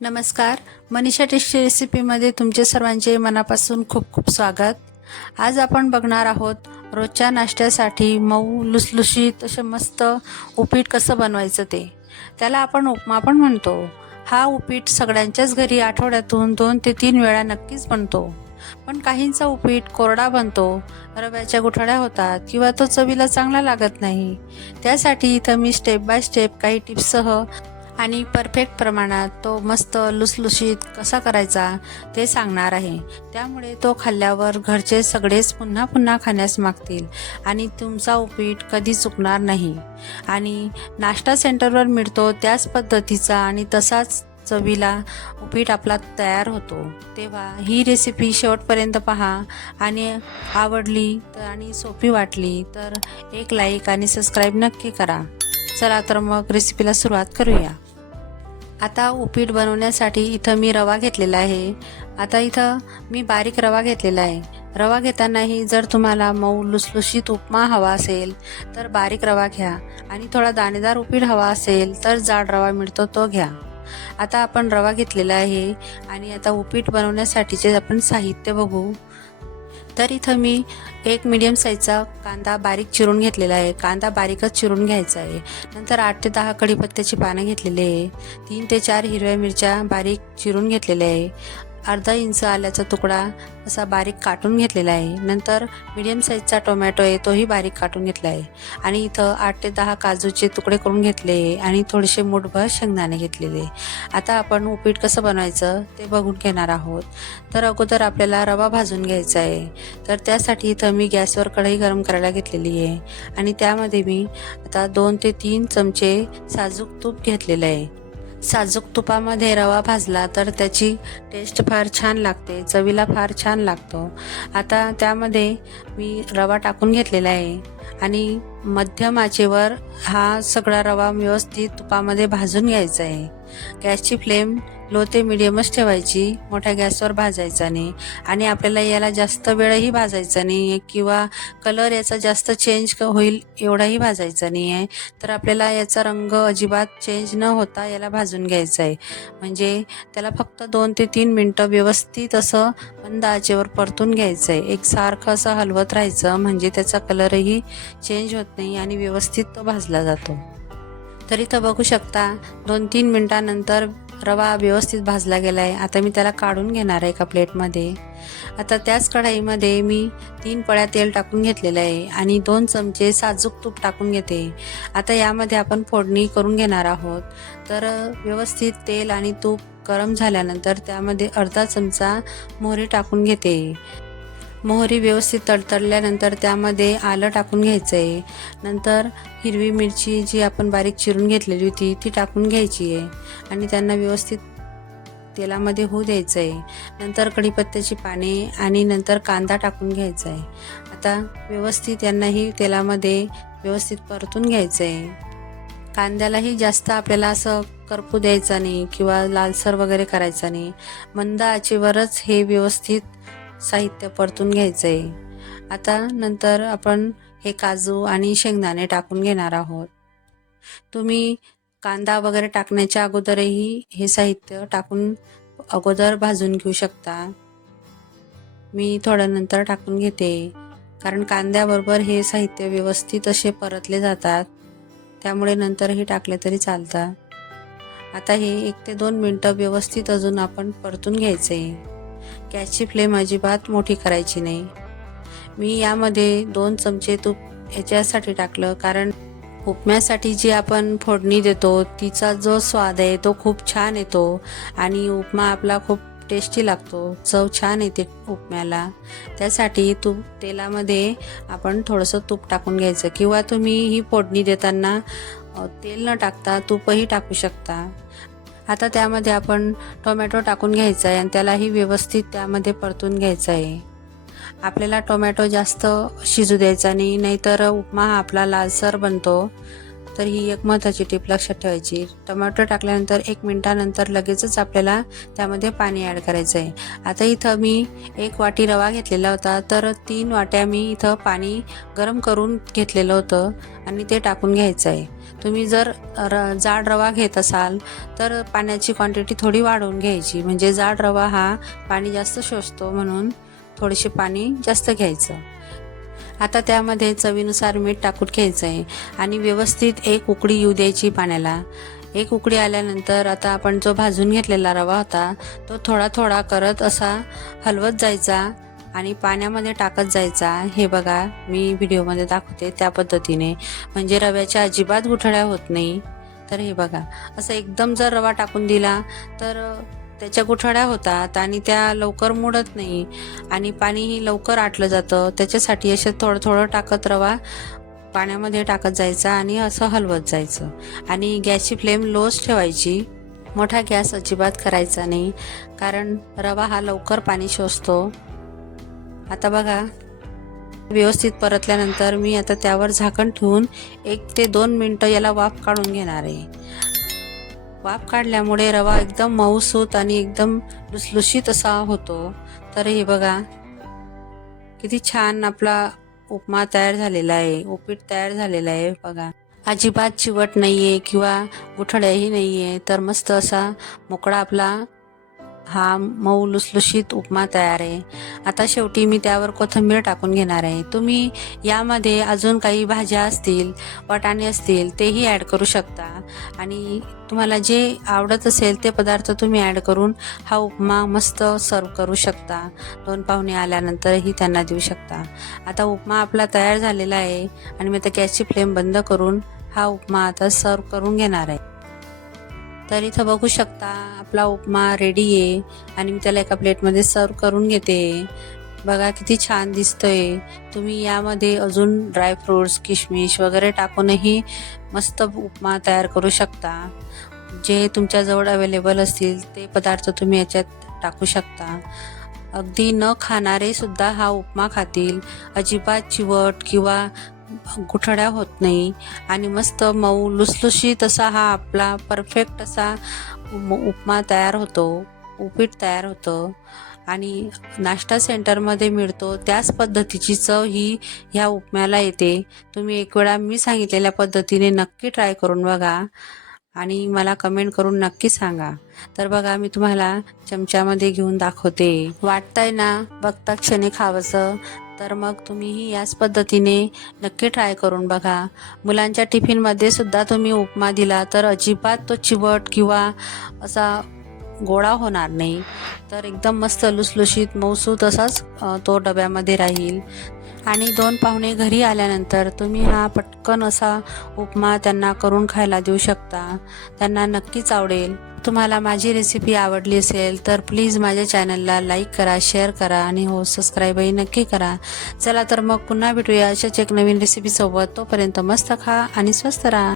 नमस्कार. मनीषा टेस्टी रेसिपीमध्ये तुमचे सर्वांचे मनापासून खूप खूप स्वागत. आज आपण बघणार आहोत रोजच्या नाश्त्यासाठी मऊ लुसलुशीत असे मस्त उपीट कसं बनवायचं ते. त्याला आपण उपमा पण म्हणतो. हा उपीट सगळ्यांच्याच घरी आठवड्यातून दोन ते तीन वेळा नक्कीच बनतो. पण काहींचा उपीट कोरडा बनतो रव्याच्या गुठळ्या होतात किंवा तो चवीला चांगला लागत नाही. त्यासाठी इथं मी स्टेप बाय स्टेप काही टिप्ससह आणि परफेक्ट प्रमाणात तो मस्त लुसलुशीत कसा करायचा ते सांगणार आहे. त्यामुळे तो खाल्ल्यावर घरचे सगळेच पुन्हा पुन्हा खाण्यास मागतील आणि तुमचा उपीट कधी चुकणार नाही. आणि नाश्ता सेंटरवर मिळतो त्याच पद्धतीचा आणि तसाच चवीला उपीट आपला तयार होतो. तेव्हा ही रेसिपी शेवटपर्यंत पहा. आणि आवडली तर आणि सोपी वाटली तर एक लाईक आणि सबस्क्राईब नक्की करा. चला तर मग रेसिपीला सुरुवात करूया. आता उपीट बनवण्यासाठी इथं मी रवा घेतलेला आहे. आता इथं मी बारीक रवा घेतलेला आहे. रवा घेतानाही जर तुम्हाला मऊ लुसलुशीत उपमा हवा असेल तर बारीक रवा घ्या. आणि थोडा दाणेदार उपीट हवा असेल तर जाड रवा मिळतो तो घ्या. आता आपण रवा घेतलेला आहे आणि आता उपीट बनवण्यासाठीचे आपण साहित्य बघू. तर इथं मी एक मीडियम साईजचा कांदा बारीक चिरून घेतलेला आहे. कांदा बारीकच चिरून घ्यायचा आहे. नंतर आठ ते दहा कढीपत्त्याची पानं घेतलेली आहे. तीन ते चार हिरव्या मिरच्या बारीक चिरून घेतलेल्या आहे. अर्धा इंच आल्याचा तुकडा असा बारीक काटून घेतलेला आहे. नंतर मिडियम साईजचा टोमॅटो आहे तोही बारीक काटून घेतला आहे. आणि इथं आठ ते दहा काजूचे तुकडे करून घेतले आहे आणि थोडेसे मुठभर शेंगदाणे घेतलेले आता आपण उपीट कसं बनवायचं ते बघून घेणार आहोत. तर अगोदर आपल्याला रवा भाजून घ्यायचा आहे. तर त्यासाठी इथं मी गॅसवर कढई गरम करायला घेतलेली आहे. आणि त्यामध्ये मी आता दोन ते तीन चमचे साजूक तूप घेतलेलं आहे. साजूक तुपामध्ये रवा भाजला तर त्याची टेस्ट फार छान लागते चवीला फार छान लागतो. आता त्यामध्ये मी रवा टाकून घेतलेला आहे आणि मध्यम आचेवर हा सगळा रवा व्यवस्थित तुपामध्ये भाजून घ्यायचा आहे. गॅसची फ्लेम लो ते मिडियमच ठेवायची मोठ्या गॅसवर भाजायचा नाही आणि आपल्याला याला जास्त वेळही भाजायचा नाही किंवा कलर याचा जास्त चेंज क- होईल एवढाही भाजायचा नाही आहे. तर आपल्याला याचा रंग अजिबात चेंज न होता याला भाजून घ्यायचा आहे. म्हणजे त्याला फक्त दोन ते तीन मिनटं व्यवस्थित असं मंद आचेवर परतून घ्यायचं आहे. एकसारखं असं हलवत राहायचं म्हणजे त्याचा कलरही चेंज होत नाही आणि व्यवस्थित तो भाजला जातो. तरी तर बघू शकता दोन तीन मिनटानंतर रवा व्यवस्थित भाजला गेला आहे आता मी त्याला काढून घेणार आहे एका प्लेटमध्ये. आता त्याच कढाईमध्ये मी तीन पळ्या तेल टाकून घेतलेलं आहे आणि दोन चमचे साजूक तूप टाकून घेते. आता यामध्ये आपण फोडणी करून घेणार आहोत. तर व्यवस्थित तेल आणि तूप गरम झाल्यानंतर त्यामध्ये अर्धा चमचा मोहरी टाकून घेते. मोहरी व्यवस्थित तडतडल्यानंतर त्यामध्ये आलं टाकून घ्यायचं आहे नंतर हिरवी मिरची जी आपण बारीक चिरून घेतलेली होती ती टाकून घ्यायची आहे. आणि त्यांना व्यवस्थित तेलामध्ये होऊ द्यायचं आहे नंतर कढीपत्त्याची पाने आणि नंतर कांदा टाकून घ्यायचा आहे आता व्यवस्थित यांनाही तेलामध्ये व्यवस्थित परतून घ्यायचं आहे कांद्यालाही जास्त आपल्याला असं करपू द्यायचा नाही किंवा लालसर वगैरे करायचा नाही. मंद आचेवरच हे व्यवस्थित साहित्य परतून घ्यायचं आहे आता नंतर आपण हे काजू आणि शेंगदाणे टाकून घेणार आहोत. तुम्ही कांदा वगैरे टाकण्याच्या अगोदरही हे साहित्य टाकून अगोदर भाजून घेऊ शकता. मी थोड्या नंतर टाकून घेते. कारण कांद्याबरोबर हे साहित्य व्यवस्थित असे परतले जातात. त्यामुळे नंतरही टाकले तरी चालतात आता हे एक ते दोन मिनटं व्यवस्थित अजून आपण परतून घ्यायचं आहे गॅसची फ्लेम अजिबात मोठी करायची नाही. मी यामध्ये दोन चमचे तूप ह्याच्यासाठी टाकलं कारण उपम्यासाठी जी आपण फोडणी देतो तिचा जो स्वाद आहे तो खूप छान येतो आणि उपमा आपला खूप टेस्टी लागतो. चव छान येते उपम्याला. त्यासाठी तूप तेलामध्ये आपण थोडंसं तूप टाकून घ्यायचं किंवा तुम्ही ही फोडणी देताना तेल न टाकता तूपही टाकू शकता. आता त्यामध्ये आपण टोमॅटो टाकून घ्यायचा आहे आणि त्यालाही व्यवस्थित त्यामध्ये परतून घ्यायचं आहे आपल्याला टोमॅटो जास्त शिजू द्यायचा नाही नाहीतर उपमा हा आपला लालसर बनतो. तर ही एक महत्त्वाची टीप लक्षात ठेवायची. टमॅटो टाकल्यानंतर एक मिनिटानंतर लगेचच आपल्याला त्यामध्ये पाणी ॲड करायचं आहे आता इथं मी एक वाटी रवा घेतलेला होता तर तीन वाट्या मी इथं पाणी गरम करून घेतलेलं होतं आणि ते टाकून घ्यायचं आहे तुम्ही जर र जाड रवा घेत असाल तर पाण्याची क्वांटिटी थोडी वाढवून घ्यायची. म्हणजे जाड रवा हा पाणी जास्त शोषतो म्हणून थोडेसे पाणी जास्त घ्यायचं. आता त्यामध्ये चवीनुसार मीठ टाकून घ्यायचं आहे आणि व्यवस्थित एक उकडी येऊ द्यायची पाण्याला. एक उकडी आल्यानंतर आता आपण जो भाजून घेतलेला रवा होता तो थोडा थोडा करत असा हलवत जायचा आणि पाण्यामध्ये टाकत जायचा. हे बघा मी व्हिडिओमध्ये दाखवते त्या पद्धतीने. म्हणजे रव्याच्या अजिबात गुठळ्या होत नाही. तर हे बघा असं एकदम जर रवा टाकून दिला तर त्याच्या गुठळ्या होतात आणि त्या लवकर मुडत नाही. आणि पाणीही लवकर आटलं जातं. त्याच्यासाठी असे थोडं थोडं टाकत रवा पाण्यामध्ये टाकत जायचा आणि असं हलवत जायचं. आणि गॅसची फ्लेम लोच ठेवायची. मोठा गॅस अजिबात करायचा नाही. कारण रवा हा लवकर पाणी शोषतो. आता बघा. व्यवस्थित परतल्यानंतर मी आता त्यावर झाकण ठेवून एक ते दोन मिनटं याला वाफ काढून घेणार आहे. वाफ काढल्यामुळे रवा एकदम मऊसूत आणि एकदम लुसलुशीत असा होतो. तर हे बघा किती छान आपला उपमा तयार झालेला आहे. उपीट तयार झालेला आहे बघा. अजिबात चिवट नाहीये किंवा गुठळ्याही नाहीये. तर मस्त असा मोकळा आपला हा मऊ लुसलुशीत उपमा तयार आहे. आता शेवटी मी त्यावर कोथिंबीर टाकून घेणार आहे. तुम्ही यामध्ये अजून काही भाज्या असतील वाटाणे असतील तेही ॲड करू शकता. आणि तुम्हाला जे आवडत असेल ते पदार्थ तुम्ही ॲड करून हा उपमा मस्त सर्व करू शकता. दोन पाहुणे आल्यानंतरही त्यांना देऊ शकता. आता उपमा आपला तयार झालेला आहे. आणि मी आता गॅसची फ्लेम बंद करून हा उपमा आता सर्व करून घेणार आहे. तर इथं बघू शकता आपला उपमा रेडी आहे. आणि मी त्याला एका प्लेटमध्ये सर्व करून घेते. बघा किती छान दिसतंय. तुम्ही यामध्ये अजून ड्रायफ्रुट्स किशमिश वगैरे टाकूनही मस्त उपमा तयार करू शकता. जे तुमच्याजवळ अवेलेबल असतील ते पदार्थ तुम्ही याच्यात टाकू शकता. अगदी न खाणारे सुद्धा हा उपमा खातील. अजिबात चिवट किंवा गुठळ्या होत नाही. आणि मस्त मऊ लुसलुशीत असा हा आपला परफेक्ट असा उपमा तयार होतो. उपीट तयार होतं. आणि नाश्ता सेंटरमध्ये मिळतो. त्याच पद्धतीची चव ही ह्या उपम्याला येते. तुम्ही एक वेळा मी सांगितलेल्या पद्धतीने नक्की ट्राय करून बघा. आणि मला कमेंट करून नक्की सांगा. तर बघा मी तुम्हाला चमच्यामध्ये घेऊन दाखवते. वाटतंय ना? बघता क्षणी खावंसं. तर मग तुम्हीही याच पद्धतीने नक्की ट्राय करून बघा. मुलांच्या टिफिनमध्ये सुद्धा तुम्ही उपमा दिला तर अजिबात तो चिवट किंवा असा गोळा होणार नाही. तर एकदम मस्त लुसलुशीत मऊसूत असाच तो डब्यामध्ये राहील. आणि दोन पाहुणे घरी आल्यानंतर तुम्ही हा पटकन असा उपमा त्यांना करून खायला देऊ शकता. त्यांना नक्कीच आवडेल. तुम्हाला माझी रेसिपी आवडली असेल तर प्लीज माझ्या चॅनलला लाईक करा शेअर करा आणि हो सबस्क्राईबही नक्की करा. चला तर मग पुन्हा भेटूया. अशाच एक नवीन रेसिपीसोबत तोपर्यंत मस्त खा आणि स्वस्त राहा.